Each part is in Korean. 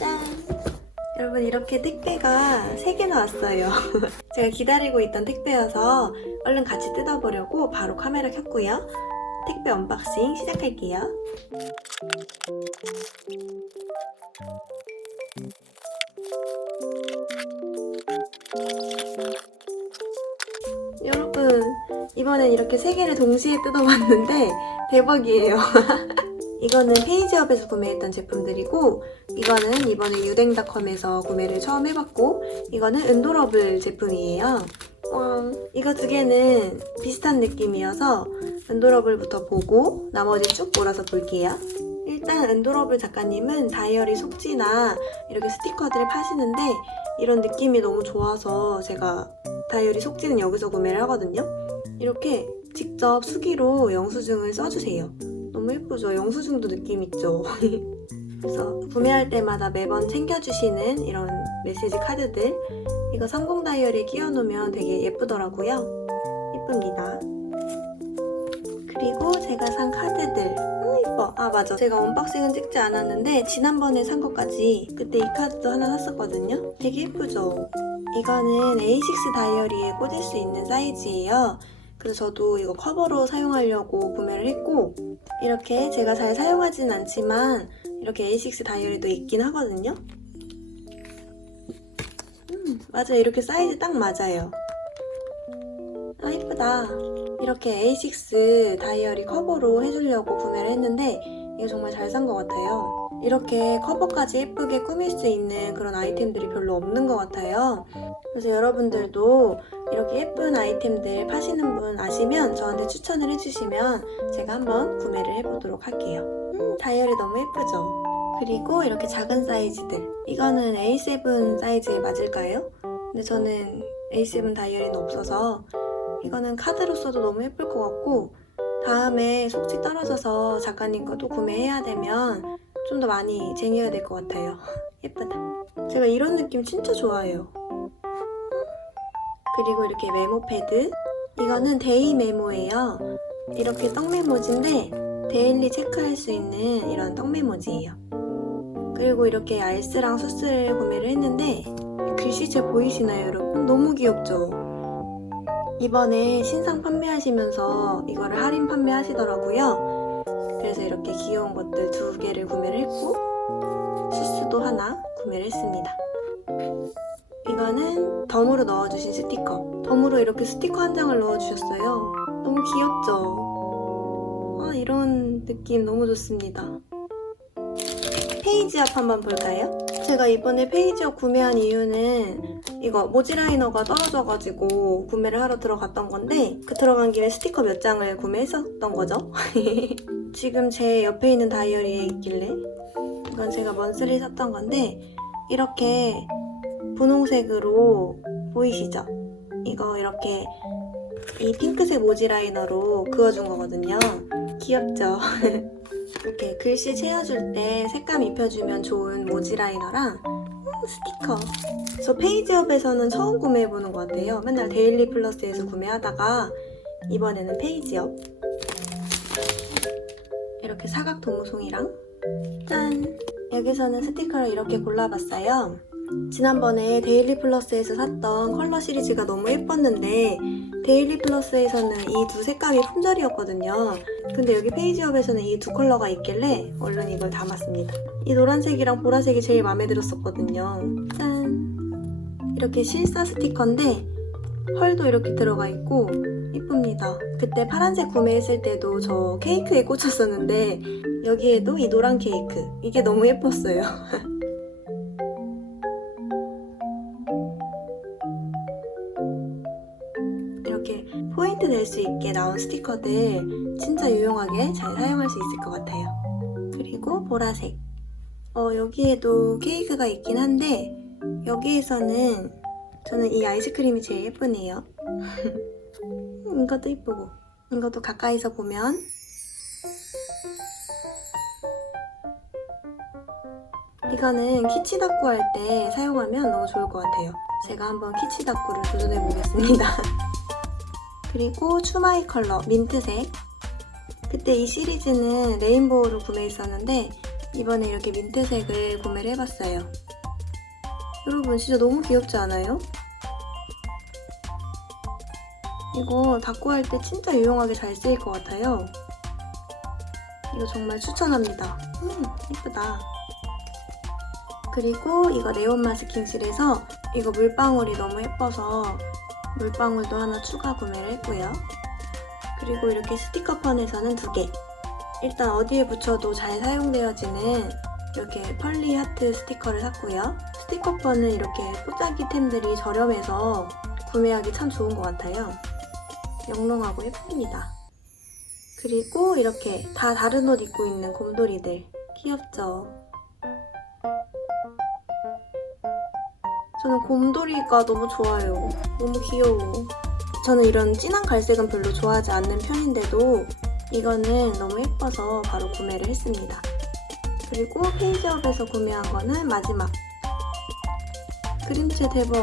짠! 여러분 이렇게 택배가 3개나 왔어요. 제가 기다리고 있던 택배여서 얼른 같이 뜯어보려고 바로 카메라 켰고요. 택배 언박싱 시작할게요. 여러분 이번엔 이렇게 3개를 동시에 뜯어봤는데 대박이에요. 이거는 페이지업에서 구매했던 제품들이고 이거는 이번에 유댕닷컴에서 구매를 처음 해봤고 이거는 은도러블 제품이에요. 와, 이거 두 개는 비슷한 느낌이어서 은도러블부터 보고 나머지 쭉 몰아서 볼게요. 일단 은도러블 작가님은 다이어리 속지나 이렇게 스티커들을 파시는데 이런 느낌이 너무 좋아서 제가 다이어리 속지는 여기서 구매를 하거든요. 이렇게 직접 수기로 영수증을 써주세요. 너무 예쁘죠? 영수증도 느낌 있죠? 그래서 구매할 때마다 매번 챙겨주시는 이런 메시지 카드들 이거 30 다이어리에 끼워놓으면 되게 예쁘더라고요. 예쁩니다. 그리고 제가 산 카드들 음 예뻐 아 맞아 제가 언박싱은 찍지 않았는데 지난번에 산 것까지 그때 이 카드도 하나 샀었거든요 되게 예쁘죠 이거는 A6 다이어리에 꽂을 수 있는 사이즈예요 그래서 저도 이거 커버로 사용하려고 구매를 했고 이렇게 제가 잘 사용하진 않지만 이렇게 A6 다이어리도 있긴 하거든요 음 맞아요 이렇게 사이즈 딱 맞아요 아 예쁘다 이렇게 A6 다이어리 커버로 해주려고 구매를 했는데 이거 정말 잘 산 것 같아요. 이렇게 커버까지 예쁘게 꾸밀 수 있는 그런 아이템들이 별로 없는 것 같아요. 그래서 여러분들도 이렇게 예쁜 아이템들 파시는 분 아시면 저한테 추천을 해주시면 제가 한번 구매를 해보도록 할게요. 음, 다이어리 너무 예쁘죠? 그리고 이렇게 작은 사이즈들. 이거는 A7 사이즈에 맞을까요? 근데 저는 A7 다이어리는 없어서 이거는 카드로 써도 너무 예쁠 것 같고 다음에 속지 떨어져서 작가님 것도 구매해야 되면 좀 더 많이 쟁여야 될 것 같아요. 예쁘다. 제가 이런 느낌 진짜 좋아해요. 그리고 이렇게 메모 패드. 이거는 데이 메모예요. 이렇게 떡 메모지인데 데일리 체크할 수 있는 이런 떡 메모지예요. 그리고 이렇게 알스랑 수스를 구매를 했는데 글씨체 보이시나요, 여러분? 너무 귀엽죠? 이번에 신상 판매하시면서 이거를 할인 판매하시더라고요. 그래서 이렇게 귀여운 것들 두 개를 구매를 했고 수스도 하나 구매를 했습니다. 이거는 덤으로 넣어주신 스티커. 덤으로 이렇게 스티커 한 장을 넣어주셨어요. 너무 귀엽죠? 아, 이런 느낌 너무 좋습니다. 페이지업 한번 볼까요? 제가 이번에 페이지업 구매한 이유는 이거 모지라이너가 떨어져가지고 구매를 하러 들어갔던 건데 그 들어간 김에 스티커 몇 장을 구매했었던 거죠. 지금 제 옆에 있는 다이어리에 있길래 이건 제가 먼슬리 샀던 건데 이렇게 분홍색으로 보이시죠? 이거 이렇게 이 핑크색 모지 라이너로 그어준 거거든요. 귀엽죠? 이렇게 글씨 채워줄 때 색감 입혀주면 좋은 모지 라이너랑 음, 스티커. 저 페이지업에서는 처음 구매해보는 것 같아요. 맨날 데일리 플러스에서 구매하다가 이번에는 페이지업. 이렇게 사각 도무송이랑 짠! 여기서는 스티커를 이렇게 골라봤어요. 지난번에 데일리 플러스에서 샀던 컬러 시리즈가 너무 예뻤는데 데일리 플러스에서는 이 두 색감이 품절이었거든요. 근데 여기 페이지업에서는 이 두 컬러가 있길래 얼른 이걸 담았습니다. 이 노란색이랑 보라색이 제일 마음에 들었었거든요. 짠! 이렇게 실사 스티커인데 펄도 이렇게 들어가 있고 이쁩니다. 그때 파란색 구매했을 때도 저 케이크에 꽂혔었는데 여기에도 이 노란 케이크 이게 너무 예뻤어요. 이렇게 포인트 낼 수 있게 나온 스티커들 진짜 유용하게 잘 사용할 수 있을 것 같아요. 그리고 보라색. 어, 여기에도 케이크가 있긴 한데 여기에서는 저는 이 아이스크림이 제일 예쁘네요. 이것도 이쁘고 이것도 가까이서 보면 이거는 키치다쿠 할 때 사용하면 너무 좋을 것 같아요. 제가 한번 키치다쿠를 도전해 보겠습니다. 그리고 추마이 컬러 민트색. 그때 이 시리즈는 레인보우로 구매했었는데 이번에 이렇게 민트색을 구매를 해봤어요. 여러분 진짜 너무 귀엽지 않아요? 이거 닦고 할 때 진짜 유용하게 잘 쓰일 것 같아요. 이거 정말 추천합니다. 음, 예쁘다. 그리고 이거 네온 마스킹실에서 이거 물방울이 너무 예뻐서 물방울도 하나 추가 구매를 했고요. 그리고 이렇게 스티커판에서는 두 개. 일단 어디에 붙여도 잘 사용되어지는 이렇게 펄리 하트 스티커를 샀고요. 스티커판은 이렇게 뽀짝이템들이 저렴해서 구매하기 참 좋은 것 같아요. 영롱하고 예쁩니다. 그리고 이렇게 다 다른 옷 입고 있는 곰돌이들. 귀엽죠? 저는 곰돌이가 너무 좋아요. 너무 귀여워. 저는 이런 진한 갈색은 별로 좋아하지 않는 편인데도 이거는 너무 예뻐서 바로 구매를 했습니다. 그리고 페이지업에서 구매한 거는 마지막. 그림체 대박.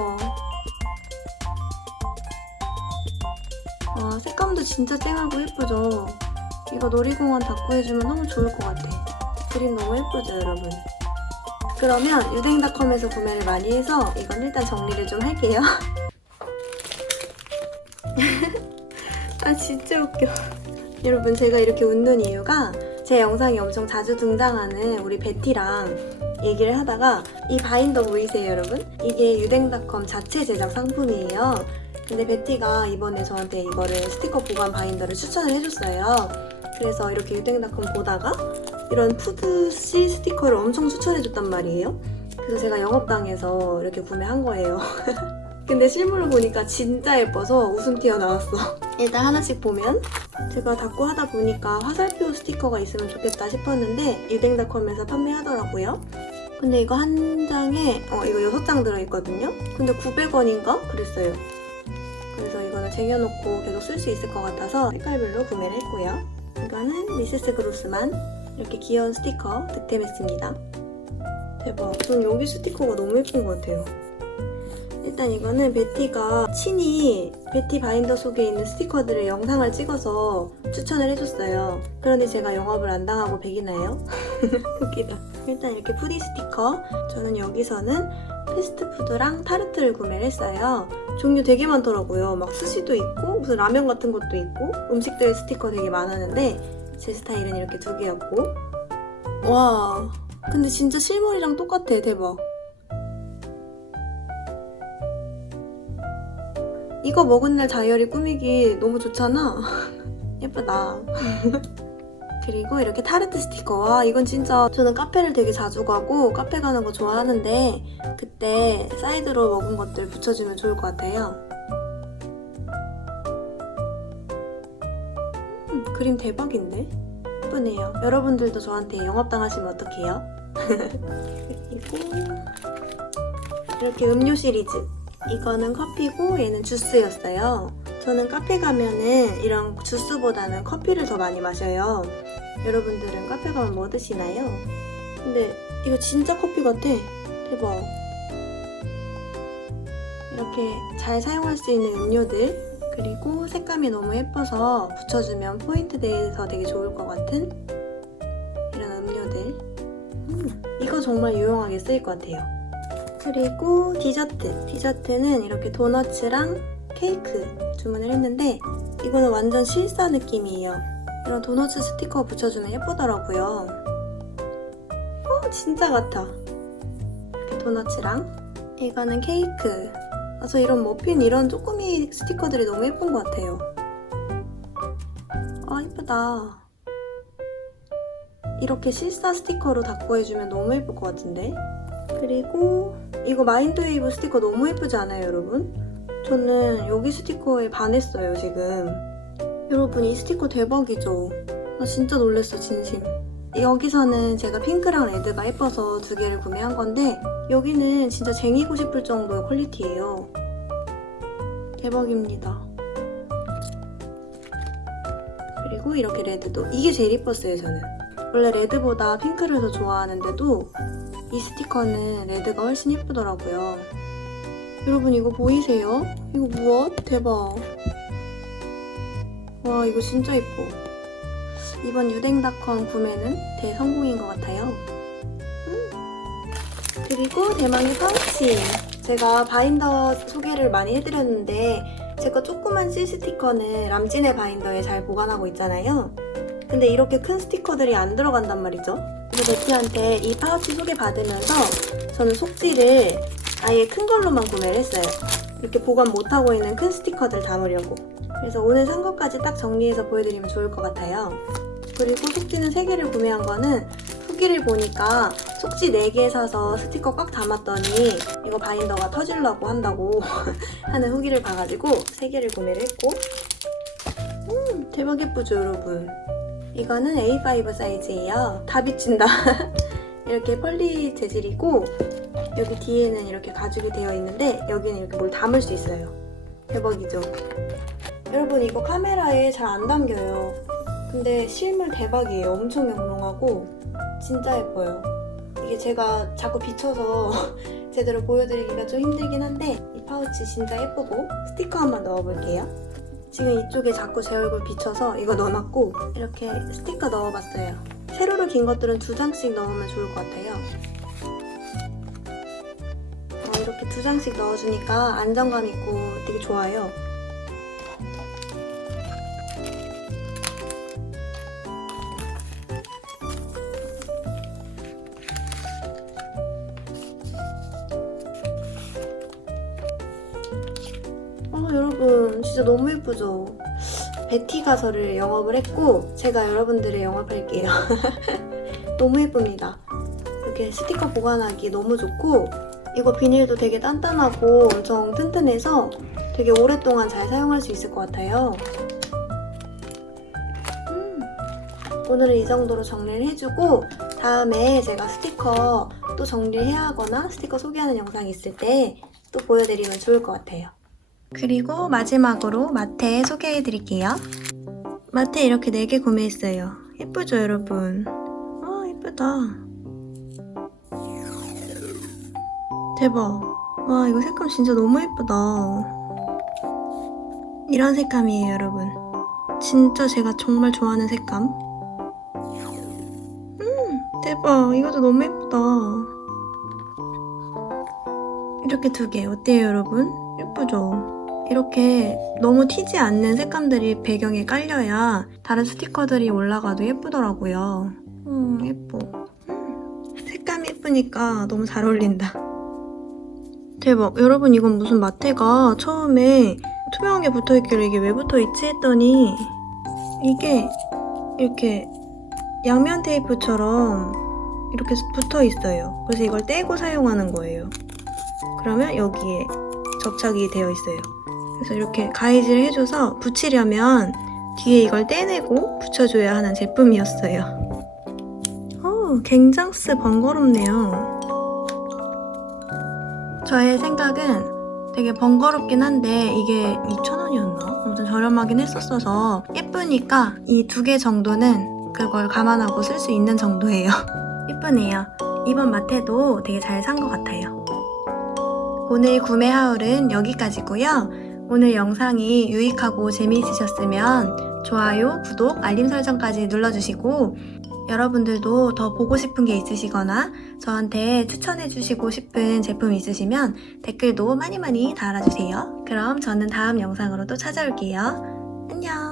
와, 색감도 진짜 쨍하고 예쁘죠? 이거 놀이공원 닦고 해주면 너무 좋을 것 같아. 그림 너무 예쁘죠, 여러분? 그러면 유댕닷컴에서 구매를 많이 해서 이건 일단 정리를 좀 할게요. 아 진짜 웃겨. 여러분 제가 이렇게 웃는 이유가 제 영상에 엄청 자주 등장하는 우리 베티랑 얘기를 하다가 이 바인더 보이세요 여러분? 이게 유댕닷컴 자체 제작 상품이에요. 근데 베티가 이번에 저한테 이거를 스티커 보관 바인더를 추천을 해줬어요. 그래서 이렇게 유댕닷컴 보다가 이런 푸드씨 스티커를 엄청 추천해줬단 말이에요. 그래서 제가 영업당해서 이렇게 구매한 거예요. 근데 실물로 보니까 진짜 예뻐서 웃음 튀어나왔어. 일단 하나씩 보면 제가 닫고 하다 보니까 화살표 스티커가 있으면 좋겠다 싶었는데 유댕닷컴에서 판매하더라고요. 근데 이거 한 장에 어 이거 6장 들어있거든요. 근데 900원인가? 그랬어요. 그래서 이거는 쟁여놓고 계속 쓸 수 있을 것 같아서 색깔별로 구매를 했고요. 이거는 미세스 그로스만 이렇게 귀여운 스티커 득템했습니다. 대박. 전 여기 스티커가 너무 예쁜 것 같아요. 일단 이거는 베티가 친히 베티 바인더 속에 있는 스티커들의 영상을 찍어서 추천을 해줬어요. 그런데 제가 영업을 안 당하고 백이나요? 웃기다. 일단 이렇게 푸디 스티커. 저는 여기서는 패스트푸드랑 타르트를 구매를 했어요. 종류 되게 많더라고요. 막 스시도 있고 무슨 라면 같은 것도 있고 음식들 스티커 되게 많았는데 제 스타일은 이렇게 두 개였고. 와 근데 진짜 실물이랑 똑같아. 대박. 이거 먹은 날 다이어리 꾸미기 너무 좋잖아. 예쁘다. 그리고 이렇게 타르트 스티커와 이건 진짜 저는 카페를 되게 자주 가고 카페 가는 거 좋아하는데 그때 사이드로 먹은 것들 붙여주면 좋을 것 같아요 그림 대박인데? 예쁘네요. 여러분들도 저한테 영업당하시면 어떡해요? 그리고 이렇게 음료 시리즈. 이거는 커피고 얘는 주스였어요. 저는 카페 가면은 이런 주스보다는 커피를 더 많이 마셔요. 여러분들은 카페 가면 뭐 드시나요? 근데 이거 진짜 커피 같아. 대박. 이렇게 잘 사용할 수 있는 음료들 그리고 색감이 너무 예뻐서 붙여주면 포인트 돼서 되게 좋을 것 같은 이런 음료들. 음, 이거 정말 유용하게 쓰일 것 같아요. 그리고 디저트. 디저트는 이렇게 도너츠랑 케이크 주문을 했는데 이거는 완전 실사 느낌이에요. 이런 도너츠 스티커 붙여주면 예쁘더라고요. 어, 진짜 같아. 이렇게 도너츠랑 이거는 케이크. 아, 저 이런 머핀 이런 쪼꼬미 스티커들이 너무 예쁜 것 같아요. 아, 예쁘다. 이렇게 실사 스티커로 닦고 해주면 너무 예쁠 것 같은데? 그리고 이거 마인드웨이브 스티커 너무 예쁘지 않아요, 여러분? 저는 여기 스티커에 반했어요, 지금. 여러분, 이 스티커 대박이죠? 나 진짜 놀랬어, 진심. 여기서는 제가 핑크랑 레드가 예뻐서 두 개를 구매한 건데 여기는 진짜 쟁이고 싶을 정도의 퀄리티예요. 대박입니다. 그리고 이렇게 레드도 이게 제일 예뻤어요 저는. 원래 레드보다 핑크를 더 좋아하는데도 이 스티커는 레드가 훨씬 예쁘더라고요. 여러분 이거 보이세요? 이거 무엇? 대박. 와 이거 진짜 예뻐. 이번 유댕닷컴 구매는 대성공인 것 같아요. 그리고 대망의 파우치. 제가 바인더 소개를 많이 해드렸는데 제가 조그만 실 스티커는 람진의 바인더에 잘 보관하고 있잖아요. 근데 이렇게 큰 스티커들이 안 들어간단 말이죠. 그래서 베티한테 이 파우치 소개 받으면서 저는 속지를 아예 큰 걸로만 구매를 했어요. 이렇게 보관 못하고 있는 큰 스티커들 담으려고. 그래서 오늘 산 것까지 딱 정리해서 보여드리면 좋을 것 같아요. 그리고 속지는 3개를 구매한 거는 후기를 보니까 속지 4개 사서 스티커 꽉 담았더니 이거 바인더가 터지려고 한다고 하는 후기를 봐가지고 3개를 구매를 했고. 음 대박 예쁘죠 여러분? 이거는 A5 사이즈예요. 다 비친다. 이렇게 펄리 재질이고 여기 뒤에는 이렇게 가죽이 되어 있는데 여기는 이렇게 뭘 담을 수 있어요. 대박이죠? 여러분 이거 카메라에 잘 안 담겨요 근데 실물 대박이에요 엄청 영롱하고 진짜 예뻐요. 이게 제가 자꾸 비춰서 제대로 보여드리기가 좀 힘들긴 한데 이 파우치 진짜 예쁘고 스티커 한번 넣어볼게요. 지금 이쪽에 자꾸 제 얼굴 비춰서 이거 넣어놨고 이렇게 스티커 넣어봤어요. 세로로 긴 것들은 두 장씩 넣으면 좋을 것 같아요. 어, 이렇게 두 장씩 넣어주니까 안정감 있고 되게 좋아요. 진짜 너무 예쁘죠? 베티가 저를 영업을 했고 제가 여러분들을 영업할게요. 너무 예쁩니다. 이렇게 스티커 보관하기 너무 좋고 이거 비닐도 되게 단단하고 엄청 튼튼해서 되게 오랫동안 잘 사용할 수 있을 것 같아요. 음, 오늘은 이 정도로 정리를 해주고 다음에 제가 스티커 또 정리를 해야 하거나 스티커 소개하는 영상이 있을 때 또 보여드리면 좋을 것 같아요. 그리고 마지막으로 마테 소개해 드릴게요. 마테 이렇게 4개 구매했어요. 예쁘죠, 여러분? 아, 예쁘다. 대박. 와, 이거 색감 진짜 너무 예쁘다. 이런 색감이에요, 여러분. 진짜 제가 정말 좋아하는 색감. 음, 대박. 이것도 너무 예쁘다. 이렇게 두 개. 어때요, 여러분? 예쁘죠? 이렇게 너무 튀지 않는 색감들이 배경에 깔려야 다른 스티커들이 올라가도 예쁘더라고요. 음, 예뻐. 음, 색감이 예쁘니까 너무 잘 어울린다. 대박. 여러분, 이건 무슨 마테가 처음에 투명한 게 붙어 있길래 이게 왜 붙어 있지 했더니 이게 이렇게 양면 테이프처럼 이렇게 붙어 있어요. 그래서 이걸 떼고 사용하는 거예요. 그러면 여기에 접착이 되어 있어요. 그래서 이렇게 가이즈를 해줘서 붙이려면 뒤에 이걸 떼내고 붙여줘야 하는 제품이었어요. 어, 굉장스 번거롭네요. 저의 생각은 되게 번거롭긴 한데 이게 2,000원이었나? 아무튼 저렴하긴 했었어서 예쁘니까 이 두 개 정도는 그걸 감안하고 쓸 수 있는 정도예요. 예쁘네요. 이번 마테도 되게 잘 산 것 같아요. 오늘 구매 하울은 여기까지고요. 오늘 영상이 유익하고 재미있으셨으면 좋아요, 구독, 알림 설정까지 눌러주시고 여러분들도 더 보고 싶은 게 있으시거나 저한테 추천해주시고 싶은 제품 있으시면 댓글도 많이 많이 달아주세요. 그럼 저는 다음 영상으로 또 찾아올게요. 안녕!